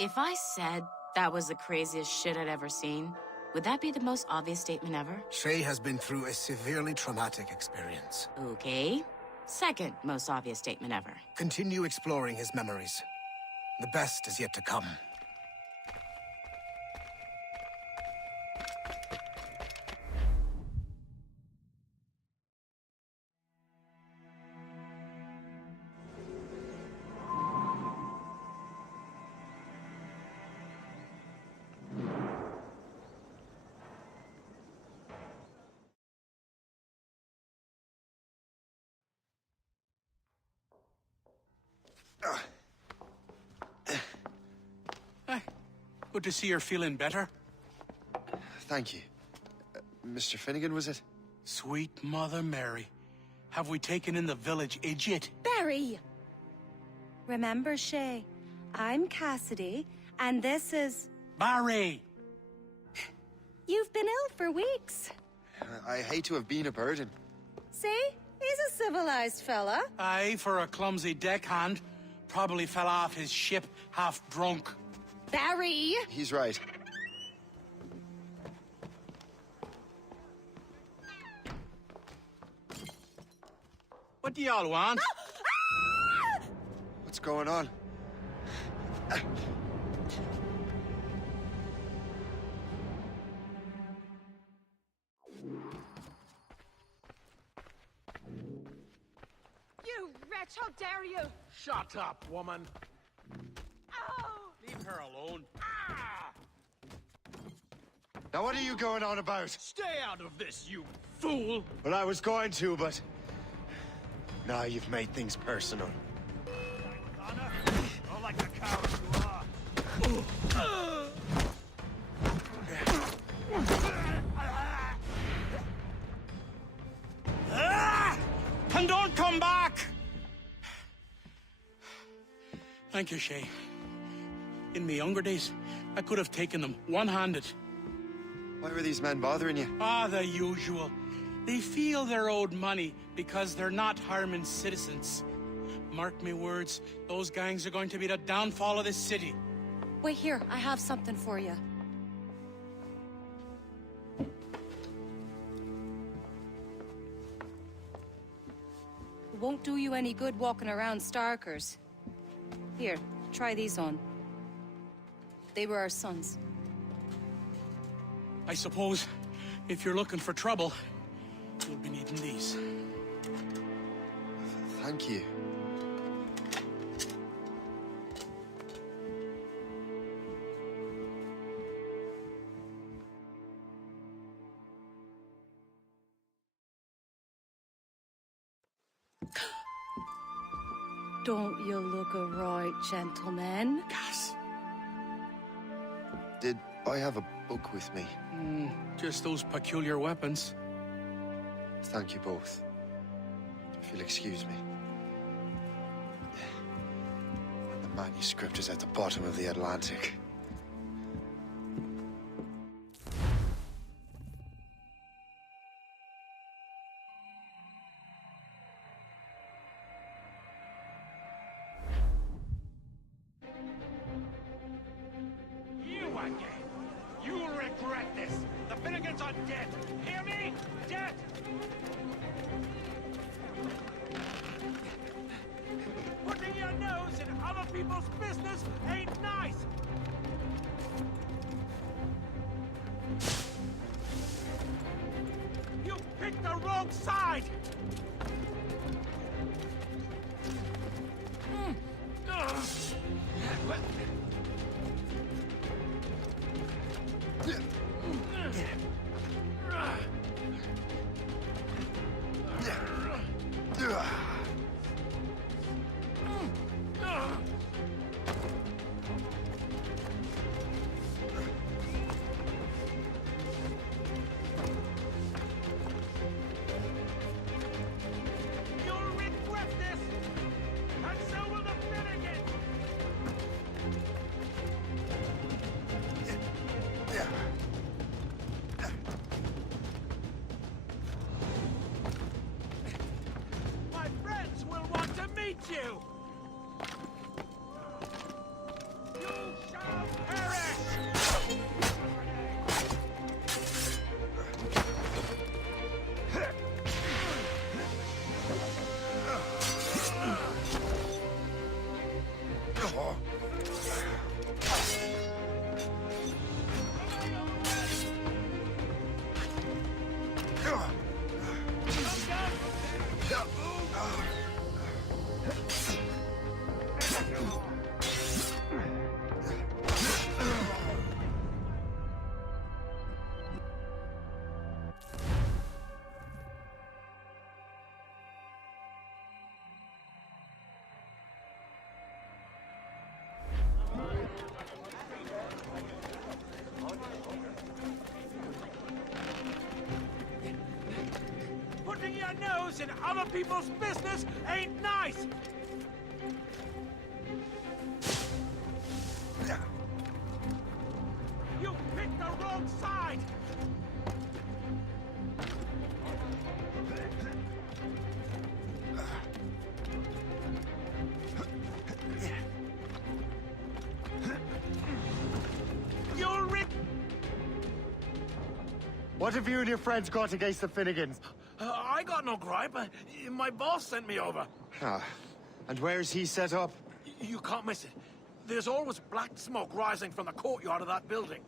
If I said that was the craziest shit I'd ever seen, would that be the most obvious statement ever? Shay has been through a severely traumatic experience. Okay. Second most obvious statement ever. Continue exploring his memories. The best is yet to come. Good to see you're feeling better. Thank you. Mr. Finnegan, was it? Sweet Mother Mary. Have we taken in the village idiot? Barry! Remember, Shay, I'm Cassidy, and this is... Barry! You've been ill for weeks. I hate to have been a burden. See? He's a civilized fella. Aye, for a clumsy deckhand. Probably fell off his ship half drunk. Barry! He's right. What do y'all want? What's going on? You wretch, how dare you! Shut up, woman. Ow! Leave her alone. Now what are you going on about? Stay out of this, you fool! Well, I was going to, but... Now you've made things personal. Honor? Oh, like the coward you are. And don't come back! Thank you, Shay. In my younger days, I could have taken them one-handed. Why were these men bothering you? The usual. They feel they're owed money because they're not harming citizens. Mark me words, those gangs are going to be the downfall of this city. Wait here, I have something for you. It won't do you any good walking around Starkers. Here, try these on. They were our sons. I suppose, if you're looking for trouble, you'll be needing these. Thank you. Don't you look a right gentleman? Cass. Did I have a book with me? Just those peculiar weapons. Thank you both. If you'll excuse me. The manuscript is at the bottom of the Atlantic. You again! You'll regret this! The Finnegans are dead! Hear me? Dead! Putting your nose in other people's business ain't nice! You picked the wrong side! You'll regret this! And so will the Finnegan! Putting your nose in other people's business ain't nice! You picked the wrong side! You'll What have you and your friends got against the Finnegans? I got no gripe. My boss sent me over. Ah, and where is he set up? You can't miss it. There's always black smoke rising from the courtyard of that building.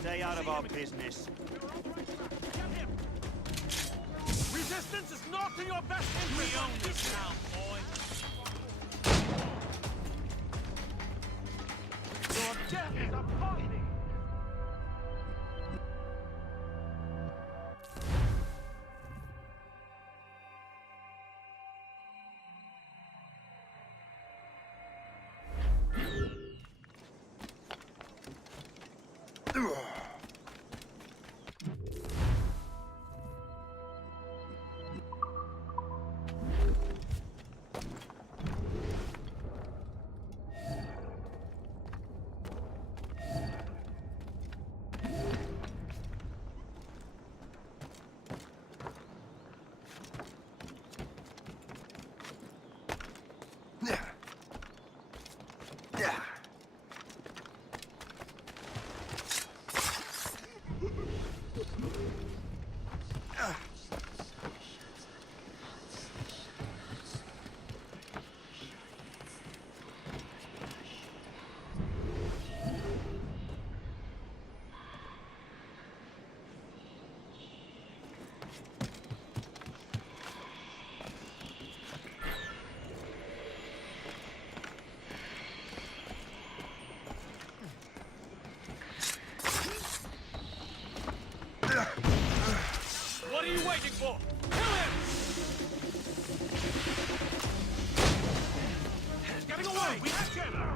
Stay out of our business. Resistance is not in your best interest. We own this town, boy. Your death is upon me. What are you waiting for? Kill him! He's getting away! We have him!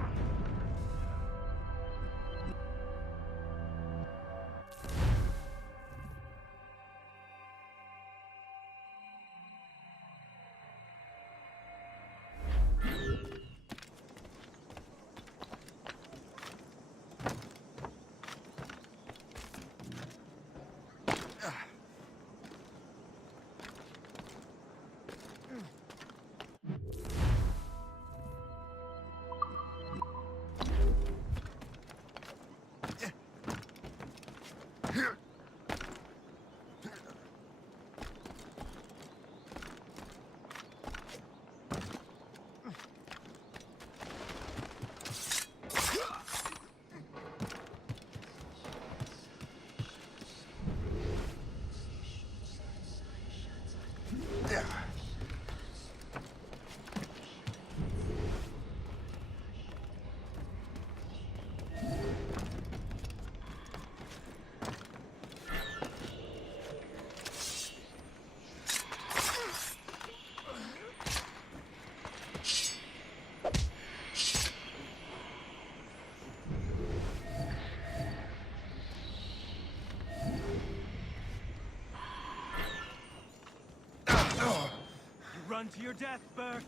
to your death, Burke.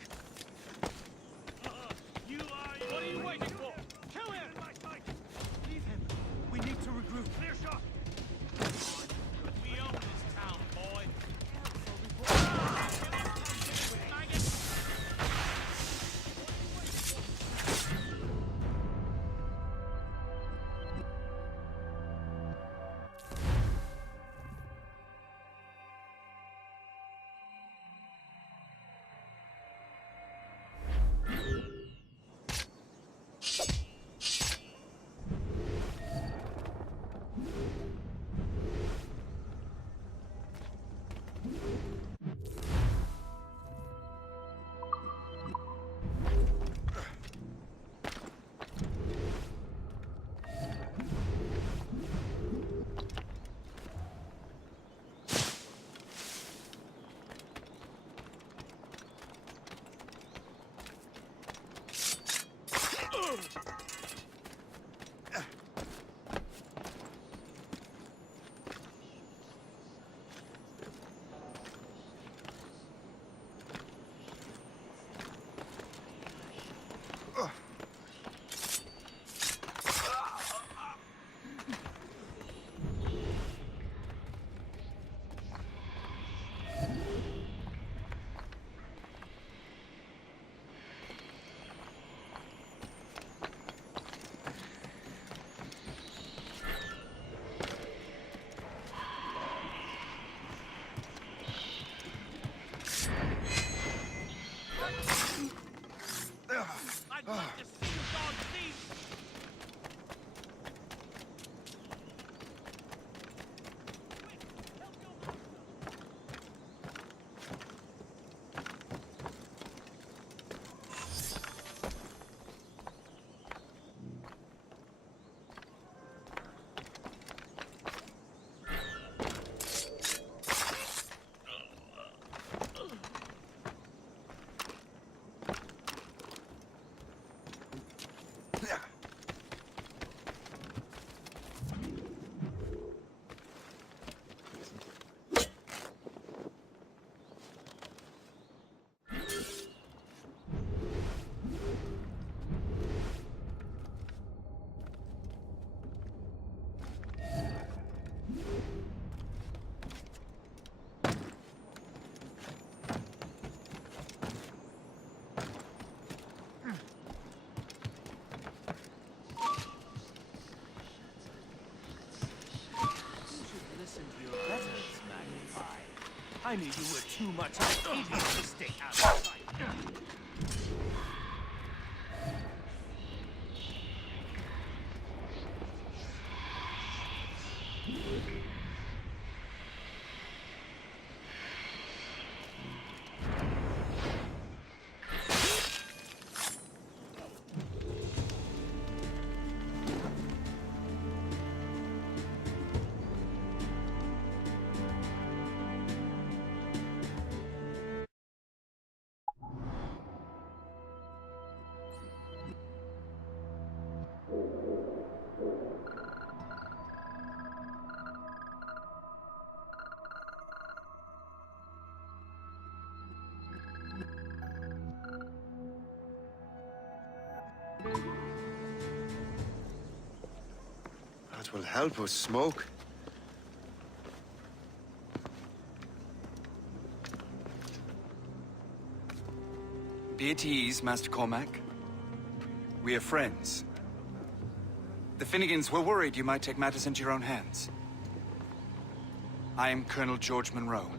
You are... What are you waiting for? Kill him! Leave him. We need to regroup. Clear shot. We own this town, boy. I'd like to see you dogs see. I knew you were too much of an idiot to stay out of sight. That will help us smoke. Be at ease, Master Cormac. We are friends. The Finnegans were worried you might take matters into your own hands. I am Colonel George Monroe.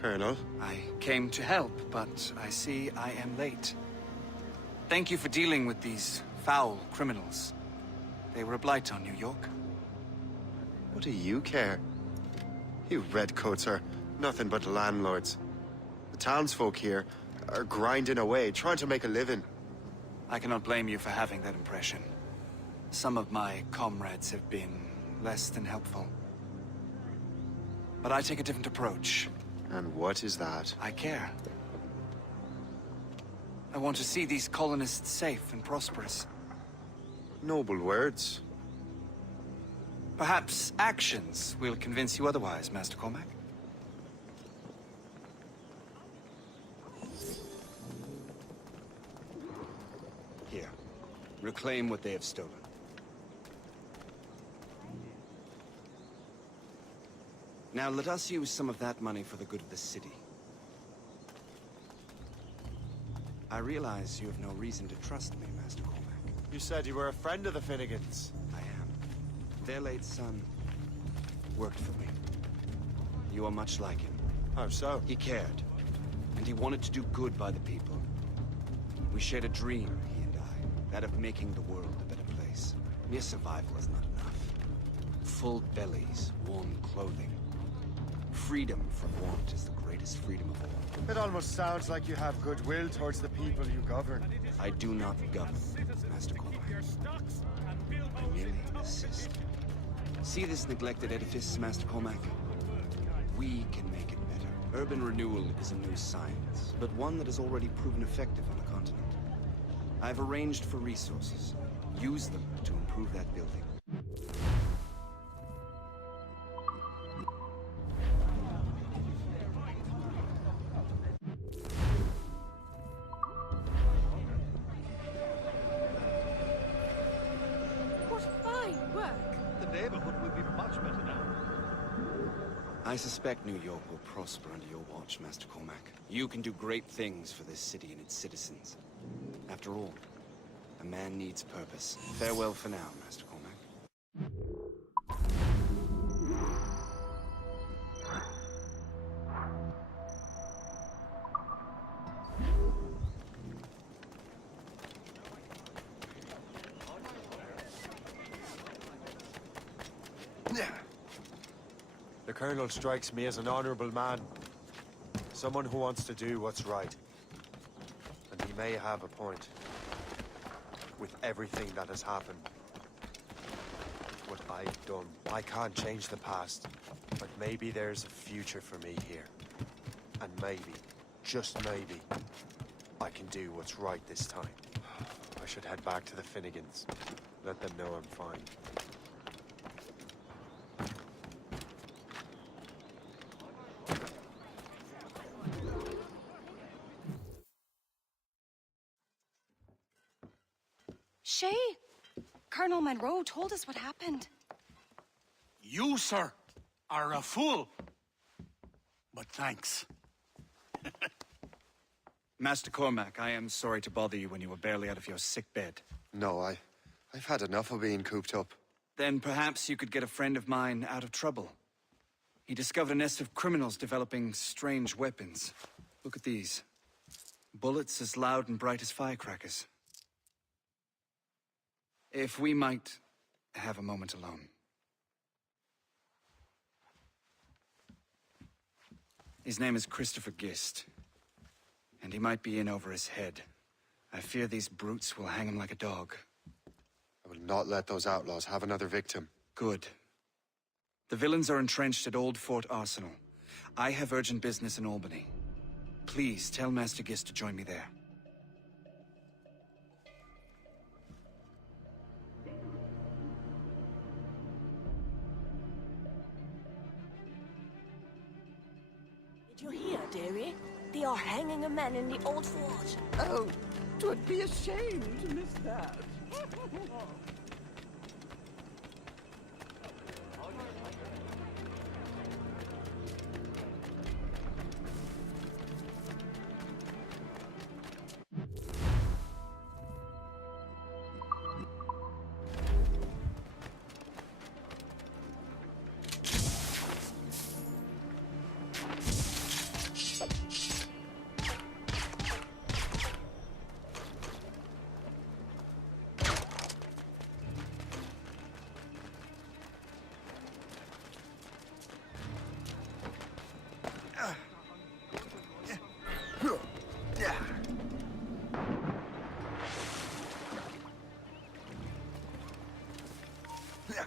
Colonel? I came to help, but I see I am late. Thank you for dealing with these foul criminals. They were a blight on New York. What do you care? You redcoats are nothing but landlords. The townsfolk here are grinding away, trying to make a living. I cannot blame you for having that impression. Some of my comrades have been less than helpful. But I take a different approach. And what is that? I care. I want to see these colonists safe and prosperous. Noble words. Perhaps actions will convince you otherwise, Master Cormac. Here, reclaim what they have stolen. Now let us use some of that money for the good of the city. I realize you have no reason to trust me, Master Cormac. You said you were a friend of the Finnegans. I am. Their late son worked for me. You are much like him. How so? He cared, and he wanted to do good by the people. We shared a dream, he and I, that of making the world a better place. Mere survival is not enough. Full bellies, warm clothing. Freedom from want is the greatest freedom of all. It almost sounds like you have goodwill towards the people you govern. I do not govern, Master Cormac. I merely assist. See this neglected edifice, Master Cormac? We can make it better. Urban renewal is a new science, but one that has already proven effective on the continent. I've arranged for resources. Use them to improve that building. What fine work! The neighborhood will be much better now. I suspect New York will prosper under your watch, Master Cormac. You can do great things for this city and its citizens. After all, a man needs purpose. Farewell for now, Master Cormac. The Colonel strikes me as an honorable man. Someone who wants to do what's right. And he may have a point. With everything that has happened. What I've done. I can't change the past. But maybe there's a future for me here. And maybe, just maybe, I can do what's right this time. I should head back to the Finnegans. Let them know I'm fine. Shay, Colonel Monroe told us what happened. You, sir, are a fool. But thanks. Master Cormac, I am sorry to bother you when you were barely out of your sick bed. No, I've had enough of being cooped up. Then perhaps you could get a friend of mine out of trouble. He discovered a nest of criminals developing strange weapons. Look at these. Bullets as loud and bright as firecrackers. If we might have a moment alone. His name is Christopher Gist. And he might be in over his head. I fear these brutes will hang him like a dog. I will not let those outlaws have another victim. Good. The villains are entrenched at Old Fort Arsenal. I have urgent business in Albany. Please tell Master Gist to join me there. Did you hear, dearie? They are hanging a man in the old fort. Oh, 'twould be a shame to miss that.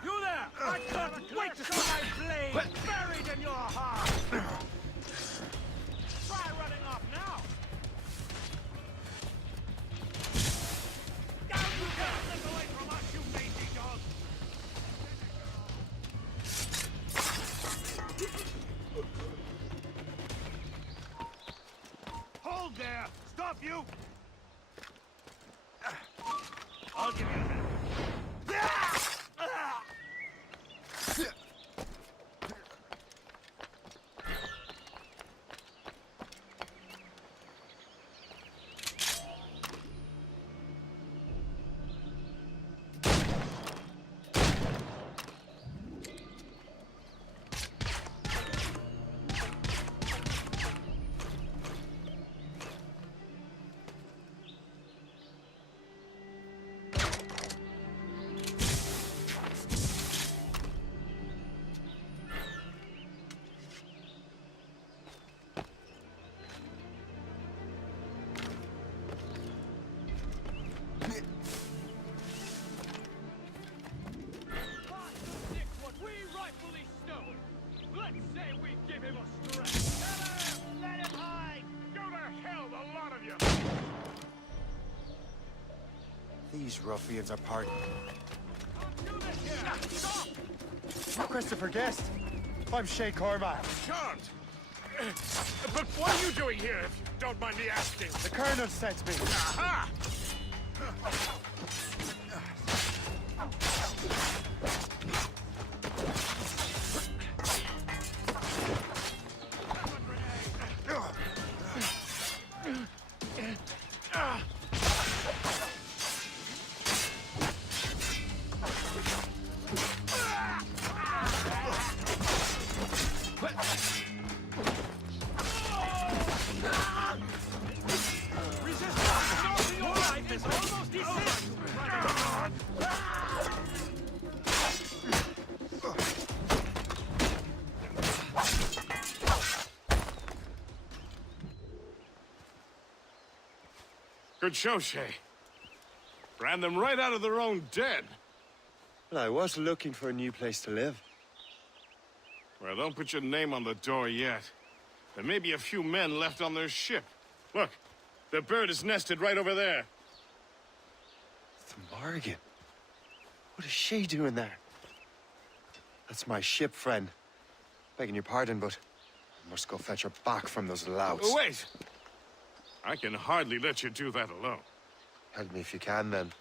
You there! I can't wait to see my blade buried in your heart! Try running off now! Down you go! Slip away from us, you mangy dog! Hold there! Stop you! These ruffians are part... Stop! Christopher Guest! I'm Shay Cormac. Can't! But what are you doing here, if you don't mind me asking? The Colonel sent me. Aha! Good show, Shay. Ran them right out of their own den. Well, I was looking for a new place to live. Well, don't put your name on the door yet. There may be a few men left on their ship. Look, the bird is nested right over there. The Morrigan. What is she doing there? That's my ship, friend. Begging your pardon, but I must go fetch her back from those louts. Wait! I can hardly let you do that alone. Help me if you can, then.